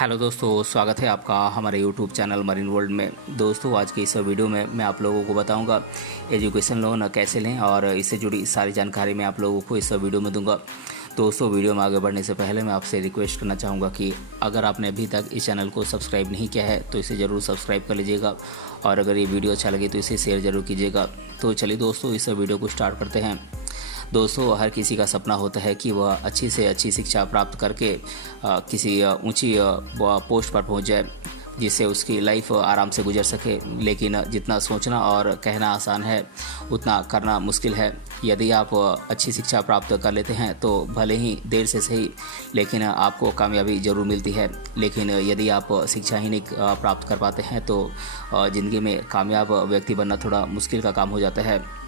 Hello दोस्तों, स्वागत है आपका हमारे यूट्यूब चैनल मरीन वर्ल्ड में। दोस्तों, आज की इस वीडियो में मैं आप लोगों को बताऊंगा एजुकेशन लोन कैसे लें और इससे जुड़ी सारी जानकारी मैं आप लोगों को इस वीडियो में दूंगा। दोस्तों, वीडियो में आगे बढ़ने से पहले मैं आपसे रिक्वेस्ट करना चाहूँगा कि अगर आपने अभी तक इस चैनल को सब्सक्राइब नहीं किया है तो इसे ज़रूर सब्सक्राइब कर लीजिएगा और अगर ये वीडियो अच्छा लगे तो इसे शेयर ज़रूर कीजिएगा। तो चलिए दोस्तों, इस वीडियो को स्टार्ट करते हैं। दोस्तों, हर किसी का सपना होता है कि वह अच्छी से अच्छी शिक्षा प्राप्त करके किसी ऊंची पोस्ट पर पहुंच जाए, जिससे उसकी लाइफ आराम से गुजर सके। लेकिन जितना सोचना और कहना आसान है, उतना करना मुश्किल है। यदि आप अच्छी शिक्षा प्राप्त कर लेते हैं तो भले ही देर से सही, लेकिन आपको कामयाबी ज़रूर मिलती है। लेकिन यदि आप शिक्षा ही नहीं प्राप्त कर पाते हैं तो ज़िंदगी में कामयाब व्यक्ति बनना थोड़ा मुश्किल का काम हो जाता है।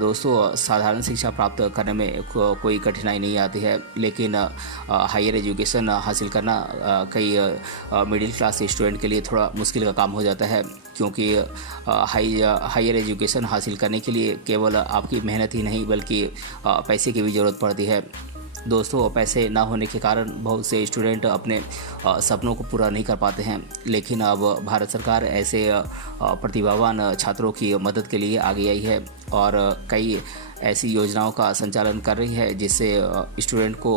दोस्तों, साधारण शिक्षा प्राप्त करने में कोई कठिनाई नहीं आती है, लेकिन हायर एजुकेशन हासिल करना कई मिडिल क्लास स्टूडेंट के लिए थोड़ा मुश्किल का काम हो जाता है, क्योंकि हायर एजुकेशन हासिल करने के लिए केवल आपकी मेहनत ही नहीं बल्कि पैसे की भी ज़रूरत पड़ती है। दोस्तों, पैसे ना होने के कारण बहुत से स्टूडेंट अपने सपनों को पूरा नहीं कर पाते हैं, लेकिन अब भारत सरकार ऐसे प्रतिभावान छात्रों की मदद के लिए आगे आई है और कई ऐसी योजनाओं का संचालन कर रही है जिससे स्टूडेंट को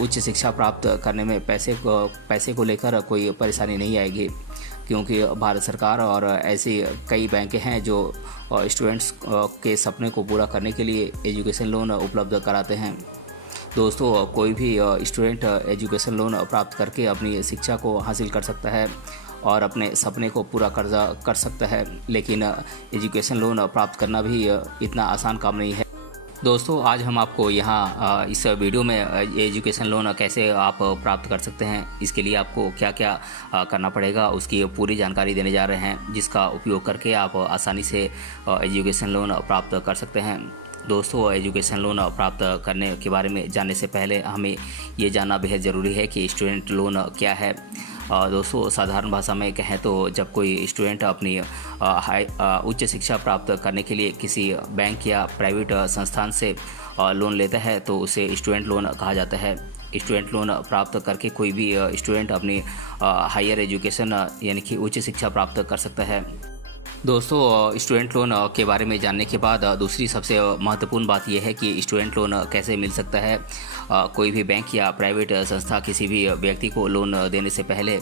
उच्च शिक्षा प्राप्त करने में पैसे को लेकर कोई परेशानी नहीं आएगी, क्योंकि भारत सरकार और ऐसी कई बैंकें हैं जो स्टूडेंट्स के सपने को पूरा करने के लिए एजुकेशन लोन उपलब्ध कराते हैं। दोस्तों, कोई भी स्टूडेंट एजुकेशन लोन प्राप्त करके अपनी शिक्षा को हासिल कर सकता है और अपने सपने को पूरा कर सकता है, लेकिन एजुकेशन लोन प्राप्त करना भी इतना आसान काम नहीं है। दोस्तों, आज हम आपको यहाँ इस वीडियो में एजुकेशन लोन कैसे आप प्राप्त कर सकते हैं, इसके लिए आपको क्या क्या करना पड़ेगा, उसकी पूरी जानकारी देने जा रहे हैं, जिसका उपयोग करके आप आसानी से एजुकेशन लोन प्राप्त कर सकते हैं। दोस्तों, एजुकेशन लोन प्राप्त करने के बारे में जानने से पहले हमें ये जानना बेहद ज़रूरी है कि स्टूडेंट लोन क्या है। दोस्तों, साधारण भाषा में कहें तो जब कोई स्टूडेंट अपनी उच्च शिक्षा प्राप्त करने के लिए किसी बैंक या प्राइवेट संस्थान से लोन लेता है तो उसे स्टूडेंट लोन कहा जाता है। स्टूडेंट लोन प्राप्त करके कोई भी स्टूडेंट अपनी हायर एजुकेशन यानी कि उच्च शिक्षा प्राप्त कर सकता है। दोस्तों, स्टूडेंट लोन के बारे में जानने के बाद दूसरी सबसे महत्वपूर्ण बात यह है कि स्टूडेंट लोन कैसे मिल सकता है। कोई भी बैंक या प्राइवेट संस्था किसी भी व्यक्ति को लोन देने से पहले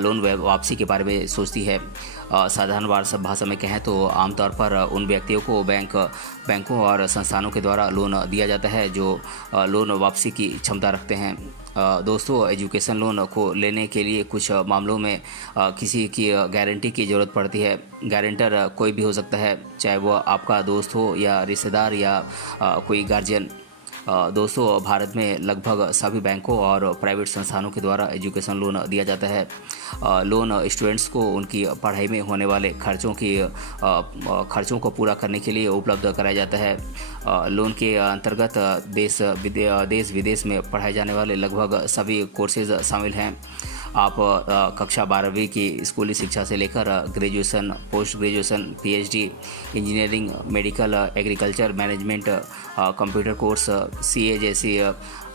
लोन वापसी के बारे में सोचती है। साधारण भाषा में कहें तो आमतौर पर उन व्यक्तियों को बैंकों और संस्थानों के द्वारा लोन दिया जाता है जो लोन वापसी की क्षमता रखते हैं। दोस्तों, एजुकेशन लोन को लेने के लिए कुछ मामलों में किसी की गारंटी की ज़रूरत पड़ती है। गारंटर कोई भी हो सकता है, चाहे वो आपका दोस्त हो या रिश्तेदार या कोई गार्जियन। दोस्तों, भारत में लगभग सभी बैंकों और प्राइवेट संस्थानों के द्वारा एजुकेशन लोन दिया जाता है। लोन स्टूडेंट्स को उनकी पढ़ाई में होने वाले खर्चों को पूरा करने के लिए उपलब्ध कराया जाता है। लोन के अंतर्गत देश विदेश में पढ़ाए जाने वाले लगभग सभी कोर्सेज शामिल हैं। आप कक्षा 12वीं की स्कूली शिक्षा से लेकर graduation, post graduation, PhD, engineering, medical, agriculture, management, computer course, CA जैसी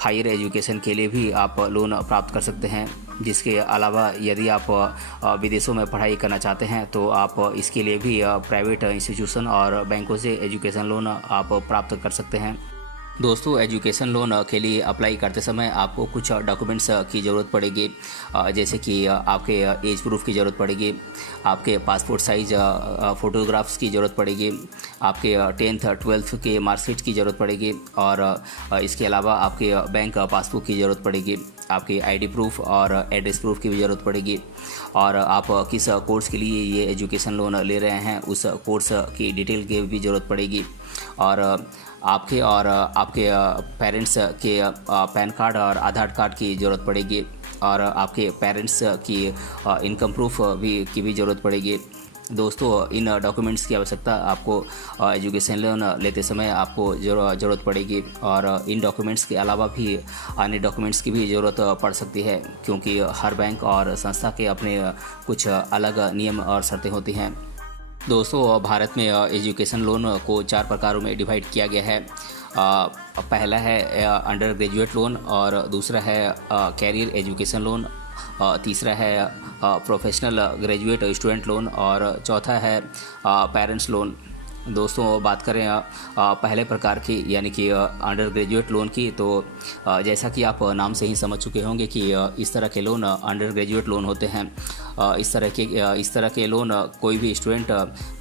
हायर एजुकेशन के लिए भी आप लोन प्राप्त कर सकते हैं। जिसके अलावा यदि आप विदेशों में पढ़ाई करना चाहते हैं तो आप इसके लिए भी प्राइवेट इंस्टीट्यूशन और बैंकों से एजुकेशन लोन आप प्राप्त कर सकते हैं। दोस्तों, एजुकेशन लोन के लिए अप्लाई करते समय आपको कुछ डॉक्यूमेंट्स की ज़रूरत पड़ेगी, जैसे कि आपके एज प्रूफ की ज़रूरत पड़ेगी, आपके पासपोर्ट साइज़ फ़ोटोग्राफ्स की ज़रूरत पड़ेगी, आपके 10th 12th के मार्कशीट की ज़रूरत पड़ेगी और इसके अलावा आपके बैंक पासबुक की ज़रूरत पड़ेगी, आपकी आईडी प्रूफ और एड्रेस प्रूफ की भी ज़रूरत पड़ेगी और आप किस कोर्स के लिए ये एजुकेशन लोन ले रहे हैं उस कोर्स की डिटेल की भी ज़रूरत पड़ेगी और आपके पेरेंट्स के पैन कार्ड और आधार कार्ड की ज़रूरत पड़ेगी और आपके पेरेंट्स की इनकम प्रूफ की भी ज़रूरत पड़ेगी। दोस्तों, इन डॉक्यूमेंट्स की आवश्यकता आपको एजुकेशन लोन लेते समय आपको ज़रूरत पड़ेगी और इन डॉक्यूमेंट्स के अलावा भी अन्य डॉक्यूमेंट्स की भी ज़रूरत पड़ सकती है, क्योंकि हर बैंक और संस्था के अपने कुछ अलग नियम और शर्तें होती हैं। दोस्तों, भारत में एजुकेशन लोन को 4 प्रकारों में डिवाइड किया गया है। पहला है अंडर ग्रेजुएट लोन और दूसरा है कैरियर एजुकेशन लोन तीसरा है प्रोफेशनल ग्रेजुएट स्टूडेंट लोन और चौथा है पेरेंट्स लोन। दोस्तों बात करें पहले प्रकार की यानी कि अंडर ग्रेजुएट लोन की, तो जैसा कि आप नाम से ही समझ चुके होंगे कि इस तरह के लोन अंडर ग्रेजुएट लोन होते हैं। इस तरह के लोन कोई भी स्टूडेंट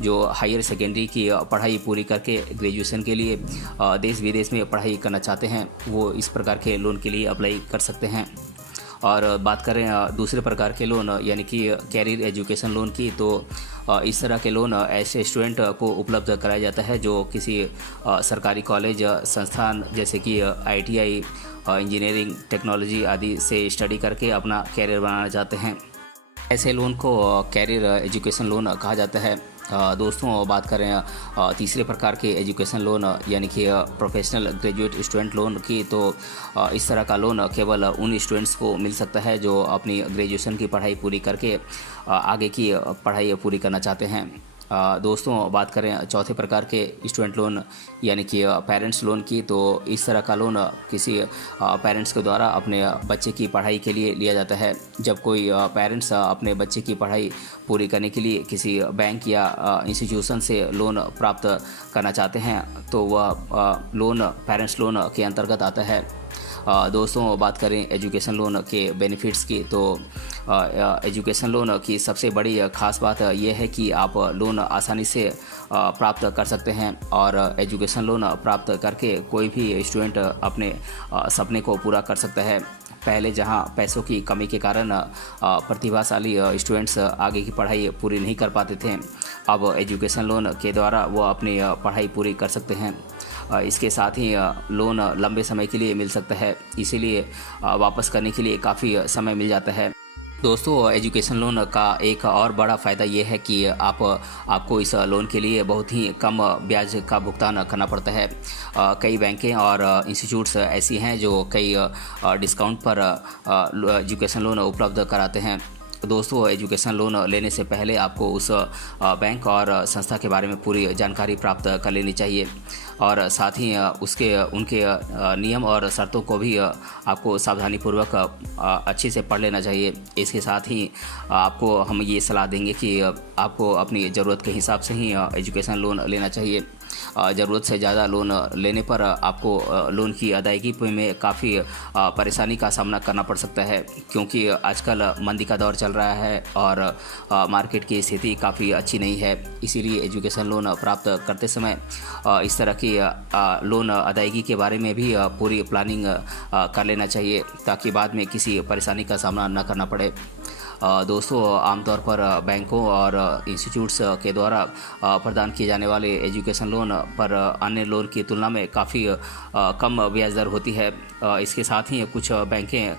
जो हायर सेकेंडरी की पढ़ाई पूरी करके ग्रेजुएशन के लिए देश विदेश में पढ़ाई करना चाहते हैं, वो इस प्रकार के लोन के लिए अप्लाई कर सकते हैं। और बात करें दूसरे प्रकार के लोन यानी कि कैरियर एजुकेशन लोन की, तो इस तरह के लोन ऐसे स्टूडेंट को उपलब्ध कराया जाता है जो किसी सरकारी कॉलेज संस्थान जैसे कि ITI, इंजीनियरिंग, टेक्नोलॉजी आदि से स्टडी करके अपना कैरियर बनाना चाहते हैं। ऐसे लोन को कैरियर एजुकेशन लोन कहा जाता है। दोस्तों बात करें तीसरे प्रकार के एजुकेशन लोन यानी कि प्रोफेशनल ग्रेजुएट स्टूडेंट लोन की, तो इस तरह का लोन केवल उन स्टूडेंट्स को मिल सकता है जो अपनी ग्रेजुएशन की पढ़ाई पूरी करके आगे की पढ़ाई पूरी करना चाहते हैं। दोस्तों बात करें चौथे प्रकार के स्टूडेंट लोन यानी कि पेरेंट्स लोन की, तो इस तरह का लोन किसी पेरेंट्स के द्वारा अपने बच्चे की पढ़ाई के लिए लिया जाता है। जब कोई पेरेंट्स अपने बच्चे की पढ़ाई पूरी करने के लिए किसी बैंक या इंस्टीट्यूशन से लोन प्राप्त करना चाहते हैं तो वह लोन पेरेंट्स लोन के अंतर्गत आता है। दोस्तों बात करें एजुकेशन लोन के बेनिफिट्स की, तो एजुकेशन लोन की सबसे बड़ी ख़ास बात यह है कि आप लोन आसानी से प्राप्त कर सकते हैं और एजुकेशन लोन प्राप्त करके कोई भी स्टूडेंट अपने सपने को पूरा कर सकता है। पहले जहां पैसों की कमी के कारण प्रतिभाशाली स्टूडेंट्स आगे की पढ़ाई पूरी नहीं कर पाते थे, अब एजुकेशन लोन के द्वारा वो अपनी पढ़ाई पूरी कर सकते हैं। इसके साथ ही लोन लंबे समय के लिए मिल सकता है, इसीलिए वापस करने के लिए काफ़ी समय मिल जाता है। दोस्तों एजुकेशन लोन का एक और बड़ा फ़ायदा ये है कि आपको इस लोन के लिए बहुत ही कम ब्याज का भुगतान करना पड़ता है। कई बैंकें और इंस्टीट्यूट्स ऐसी हैं जो कई डिस्काउंट पर एजुकेशन लोन उपलब्ध कराते हैं। दोस्तों एजुकेशन लोन लेने से पहले आपको उस बैंक और संस्था के बारे में पूरी जानकारी प्राप्त कर लेनी चाहिए और साथ ही उनके नियम और शर्तों को भी आपको सावधानीपूर्वक अच्छे से पढ़ लेना चाहिए। इसके साथ ही आपको हम ये सलाह देंगे कि आपको अपनी ज़रूरत के हिसाब से ही एजुकेशन लोन लेना चाहिए। ज़रूरत से ज़्यादा लोन लेने पर आपको लोन की अदायगी में काफ़ी परेशानी का सामना करना पड़ सकता है, क्योंकि आजकल मंदी का दौर चल रहा है और मार्केट की स्थिति काफ़ी अच्छी नहीं है। इसीलिए एजुकेशन लोन प्राप्त करते समय इस तरह की लोन अदायगी के बारे में भी पूरी प्लानिंग कर लेना चाहिए ताकि बाद में किसी परेशानी का सामना न करना पड़े। दोस्तों आमतौर पर बैंकों और इंस्टीट्यूट्स के द्वारा प्रदान किए जाने वाले एजुकेशन लोन पर अन्य लोन की तुलना में काफ़ी कम ब्याज दर होती है। इसके साथ ही कुछ बैंकें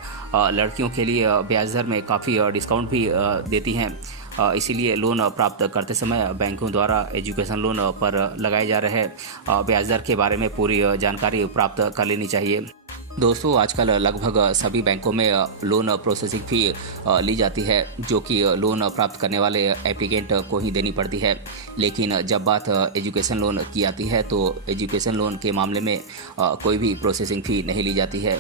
लड़कियों के लिए ब्याज दर में काफ़ी डिस्काउंट भी देती हैं। इसीलिए लोन प्राप्त करते समय बैंकों द्वारा एजुकेशन लोन पर लगाए जा रहे ब्याज दर के बारे में पूरी जानकारी प्राप्त कर लेनी चाहिए। दोस्तों आजकल लगभग सभी बैंकों में लोन प्रोसेसिंग फ़ी ली जाती है, जो कि लोन प्राप्त करने वाले एप्लीकेंट को ही देनी पड़ती है। लेकिन जब बात एजुकेशन लोन की आती है तो एजुकेशन लोन के मामले में कोई भी प्रोसेसिंग फ़ी नहीं ली जाती है।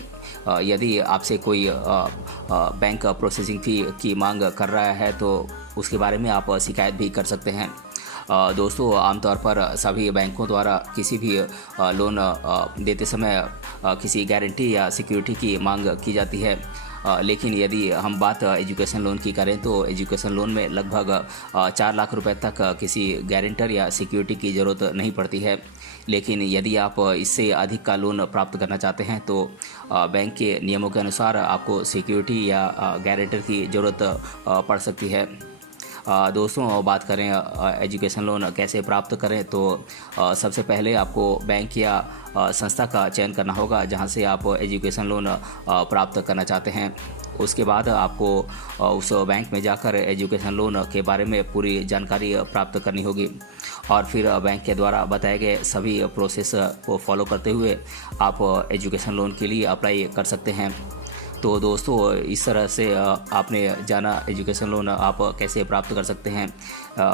यदि आपसे कोई बैंक प्रोसेसिंग फ़ी की मांग कर रहा है तो उसके बारे में आप शिकायत भी कर सकते हैं। दोस्तों आमतौर पर सभी बैंकों द्वारा किसी भी लोन देते समय किसी गारंटी या सिक्योरिटी की मांग की जाती है। लेकिन यदि हम बात एजुकेशन लोन की करें तो एजुकेशन लोन में लगभग 4 लाख रुपए तक किसी गारंटर या सिक्योरिटी की ज़रूरत नहीं पड़ती है। लेकिन यदि आप इससे अधिक का लोन प्राप्त करना चाहते हैं तो बैंक के नियमों के अनुसार आपको सिक्योरिटी या गारंटर की ज़रूरत पड़ सकती है। दोस्तों बात करें एजुकेशन लोन कैसे प्राप्त करें तो सबसे पहले आपको बैंक या संस्था का चयन करना होगा जहां से आप एजुकेशन लोन प्राप्त करना चाहते हैं। उसके बाद आपको उस बैंक में जाकर एजुकेशन लोन के बारे में पूरी जानकारी प्राप्त करनी होगी और फिर बैंक के द्वारा बताए गए सभी प्रोसेस को फॉलो करते हुए आप एजुकेशन लोन के लिए अप्लाई कर सकते हैं। तो दोस्तों इस तरह से आपने जाना एजुकेशन लोन आप कैसे प्राप्त कर सकते हैं,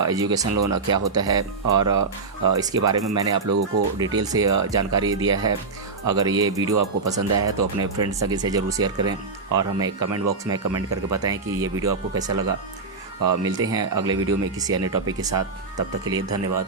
एजुकेशन लोन क्या होता है, और इसके बारे में मैंने आप लोगों को डिटेल से जानकारी दिया है। अगर ये वीडियो आपको पसंद आया है तो अपने फ्रेंड्स सभी से ज़रूर शेयर करें और हमें कमेंट बॉक्स में कमेंट करके बताएं कि ये वीडियो आपको कैसा लगा। मिलते हैं अगले वीडियो में किसी अन्य टॉपिक के साथ, तब तक के लिए धन्यवाद।